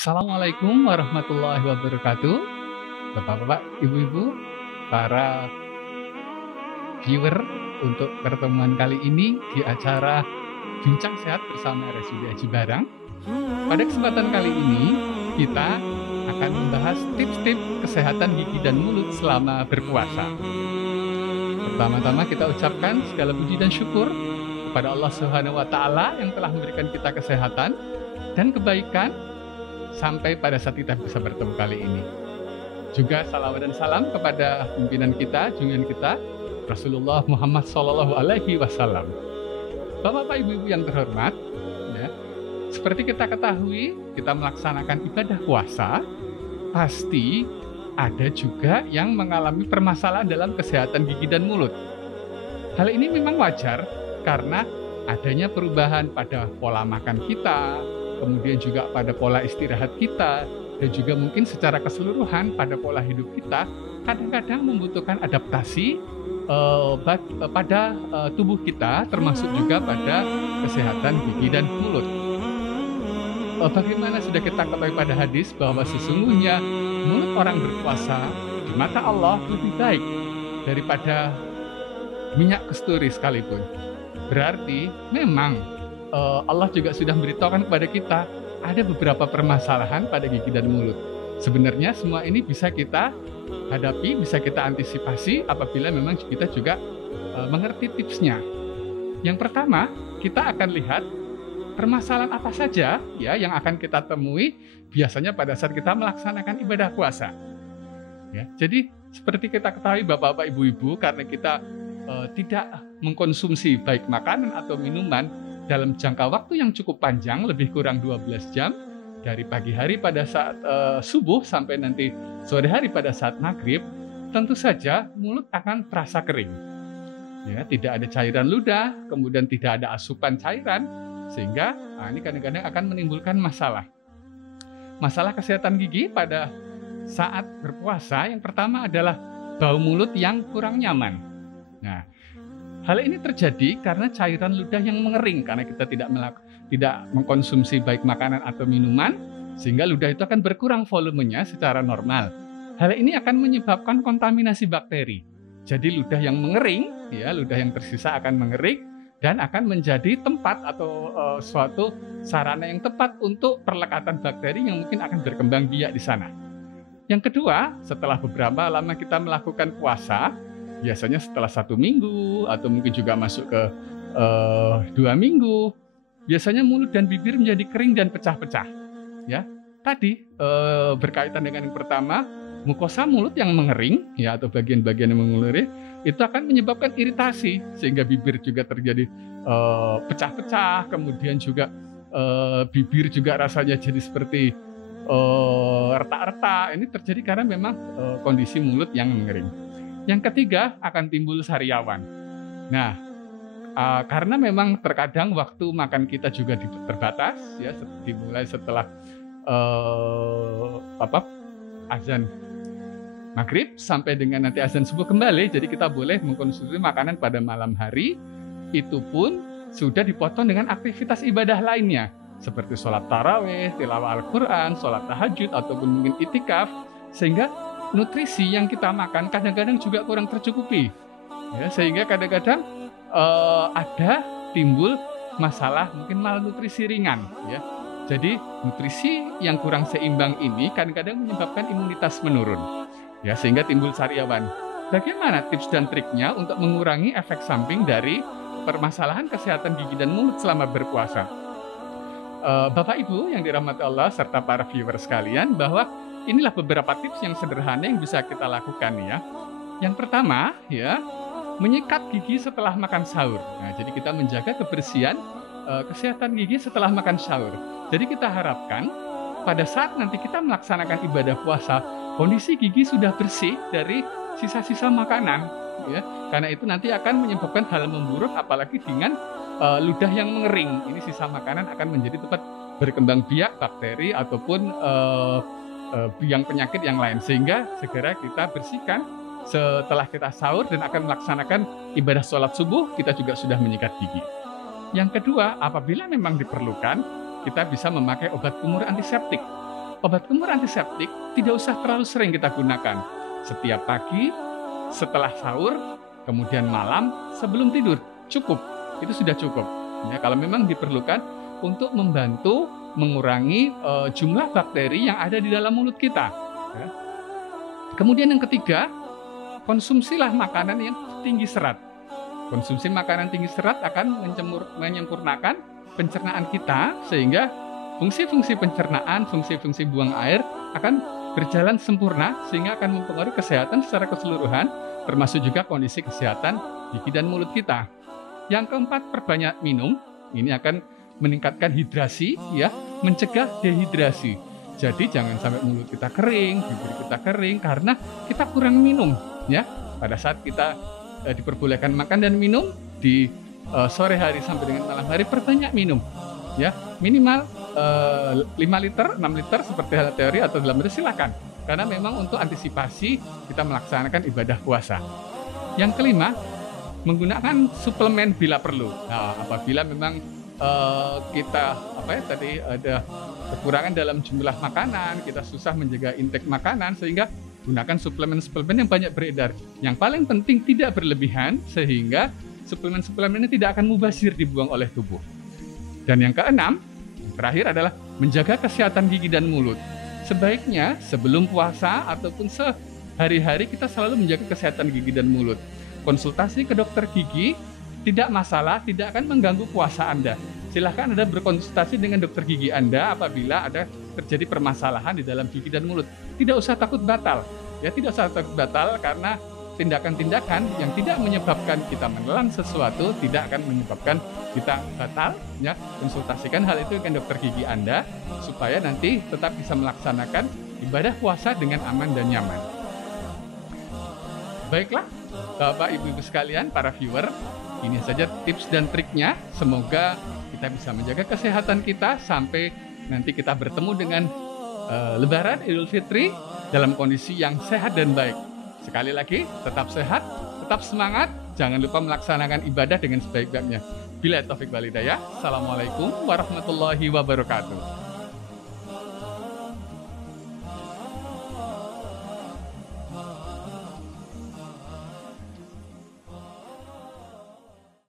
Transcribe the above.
Assalamualaikum warahmatullahi wabarakatuh. Bapak-bapak, ibu-ibu, para viewer untuk pertemuan kali ini di acara Bincang Sehat bersama RSUD Aji Barang. Pada kesempatan kali ini kita akan membahas tips-tips kesehatan gigi dan mulut selama berpuasa. Pertama-tama kita ucapkan segala puji dan syukur kepada Allah Subhanahu wa Ta'ala yang telah memberikan kita kesehatan dan kebaikan sampai pada saat kita bisa bertemu kali ini. Juga salawat dan salam kepada pimpinan kita, junjungan kita, Rasulullah Muhammad Sallallahu Alaihi Wasallam. Bapak-bapak, ibu-ibu yang terhormat, ya, seperti kita ketahui, kita melaksanakan ibadah puasa, pasti ada juga yang mengalami permasalahan dalam kesehatan gigi dan mulut. Hal ini memang wajar karena adanya perubahan pada pola makan kita, kemudian juga pada pola istirahat kita, dan juga mungkin secara keseluruhan pada pola hidup kita, kadang-kadang membutuhkan adaptasi pada tubuh kita, termasuk juga pada kesehatan gigi dan mulut. Bagaimana sudah kita ketahui pada hadis bahwa sesungguhnya mulut orang berpuasa di mata Allah lebih baik daripada minyak kasturi sekalipun. Berarti memang Allah juga sudah memberitahukan kepada kita ada beberapa permasalahan pada gigi dan mulut. Sebenarnya semua ini bisa kita hadapi, bisa kita antisipasi apabila memang kita juga mengerti tipsnya. Yang pertama, kita akan lihat permasalahan apa saja ya yang akan kita temui biasanya pada saat kita melaksanakan ibadah puasa. Ya, jadi seperti kita ketahui Bapak-bapak, Ibu-ibu, karena kita tidak mengkonsumsi baik makanan atau minuman dalam jangka waktu yang cukup panjang, lebih kurang 12 jam, dari pagi hari pada saat subuh sampai nanti sore hari pada saat maghrib, tentu saja mulut akan terasa kering. Ya, tidak ada cairan ludah, kemudian tidak ada asupan cairan, sehingga ini kadang-kadang akan menimbulkan masalah. Masalah kesehatan gigi pada saat berpuasa, yang pertama adalah bau mulut yang kurang nyaman. Nah, hal ini terjadi karena cairan ludah yang mengering karena kita tidak mengkonsumsi baik makanan atau minuman, sehingga ludah itu akan berkurang volumenya secara normal. Hal ini akan menyebabkan kontaminasi bakteri. Jadi ludah yang mengering, ya ludah yang tersisa akan mengering dan akan menjadi tempat atau suatu sarana yang tepat untuk perlekatan bakteri yang mungkin akan berkembang biak di sana. Yang kedua, setelah beberapa lama kita melakukan puasa, biasanya setelah 1 minggu atau mungkin juga masuk ke 2 minggu, biasanya mulut dan bibir menjadi kering dan pecah-pecah. Ya, tadi berkaitan dengan yang pertama, mukosa mulut yang mengering, ya atau bagian-bagian yang mengering, itu akan menyebabkan iritasi sehingga bibir juga terjadi pecah-pecah, kemudian juga bibir juga rasanya jadi seperti retak-retak. Ini terjadi karena memang kondisi mulut yang mengering. Yang ketiga akan timbul sariawan. Nah, karena memang terkadang waktu makan kita juga terbatas, ya dimulai setelah azan maghrib sampai dengan nanti azan subuh kembali. Jadi kita boleh mengkonsumsi makanan pada malam hari. Itu pun sudah dipotong dengan aktivitas ibadah lainnya seperti sholat tarawih, tilawah Al-Quran, sholat tahajud ataupun mungkin itikaf, sehingga nutrisi yang kita makan kadang-kadang juga kurang tercukupi, ya, sehingga kadang-kadang ada timbul masalah mungkin malnutrisi ringan, ya. Jadi nutrisi yang kurang seimbang ini kadang-kadang menyebabkan imunitas menurun, ya, sehingga timbul sariawan. Bagaimana tips dan triknya untuk mengurangi efek samping dari permasalahan kesehatan gigi dan mulut selama berpuasa? Bapak Ibu yang dirahmati Allah serta para viewer sekalian, bahwa inilah beberapa tips yang sederhana yang bisa kita lakukan ya. Yang pertama ya, menyikat gigi setelah makan sahur. Nah, jadi kita menjaga kebersihan kesehatan gigi setelah makan sahur. Jadi kita harapkan pada saat nanti kita melaksanakan ibadah puasa, kondisi gigi sudah bersih dari sisa-sisa makanan ya. Karena itu nanti akan menyebabkan hal memburuk apalagi dengan ludah yang mengering. Ini sisa makanan akan menjadi tempat berkembang biak bakteri ataupun biang penyakit yang lain, sehingga segera kita bersihkan setelah kita sahur dan akan melaksanakan ibadah sholat subuh. Kita juga sudah menyikat gigi. Yang kedua, apabila memang diperlukan, kita bisa memakai obat kumur antiseptik. obat kumur antiseptik tidak usah terlalu sering kita gunakan. Setiap pagi, setelah sahur, kemudian malam, sebelum tidur. Cukup, itu sudah cukup. Ya, kalau memang diperlukan untuk membantu mengurangi jumlah bakteri yang ada di dalam mulut kita. Ya. Kemudian yang ketiga, konsumsilah makanan yang tinggi serat. Konsumsi makanan tinggi serat akan menyempurnakan pencernaan kita, sehingga fungsi-fungsi pencernaan, fungsi-fungsi buang air akan berjalan sempurna, sehingga akan mempengaruhi kesehatan secara keseluruhan, termasuk juga kondisi kesehatan gigi dan mulut kita. Yang keempat, perbanyak minum. Ini akan meningkatkan hidrasi, ya, mencegah dehidrasi. Jadi jangan sampai mulut kita kering, bibir kita kering karena kita kurang minum, ya. Pada saat kita diperbolehkan makan dan minum di sore hari sampai dengan malam hari, perbanyak minum, ya, minimal 5 liter, 6 liter seperti hal teori atau dalam itu silakan, karena memang untuk antisipasi kita melaksanakan ibadah puasa. Yang kelima, menggunakan suplemen bila perlu. Nah, apabila memang kita tadi ada kekurangan dalam jumlah makanan, kita susah menjaga intake makanan, sehingga gunakan suplemen-suplemen yang banyak beredar. Yang paling penting tidak berlebihan, sehingga suplemen-suplemen ini tidak akan mubazir dibuang oleh tubuh. Dan yang keenam, terakhir adalah menjaga kesehatan gigi dan mulut. Sebaiknya sebelum puasa ataupun sehari-hari kita selalu menjaga kesehatan gigi dan mulut. Konsultasi ke dokter gigi tidak masalah, tidak akan mengganggu puasa Anda. Silahkan Anda berkonsultasi dengan dokter gigi Anda apabila ada terjadi permasalahan di dalam gigi dan mulut. Tidak usah takut batal. Ya, tidak usah takut batal karena tindakan-tindakan yang tidak menyebabkan kita menelan sesuatu tidak akan menyebabkan kita batal. Ya, konsultasikan hal itu dengan dokter gigi Anda supaya nanti tetap bisa melaksanakan ibadah puasa dengan aman dan nyaman. Baiklah, Bapak Ibu sekalian, para viewer, ini saja tips dan triknya. Semoga kita bisa menjaga kesehatan kita sampai nanti kita bertemu dengan Lebaran Idul Fitri dalam kondisi yang sehat dan baik. Sekali lagi, tetap sehat, tetap semangat, jangan lupa melaksanakan ibadah dengan sebaik-baiknya. Bila taufik wal hidayah. Assalamualaikum warahmatullahi wabarakatuh.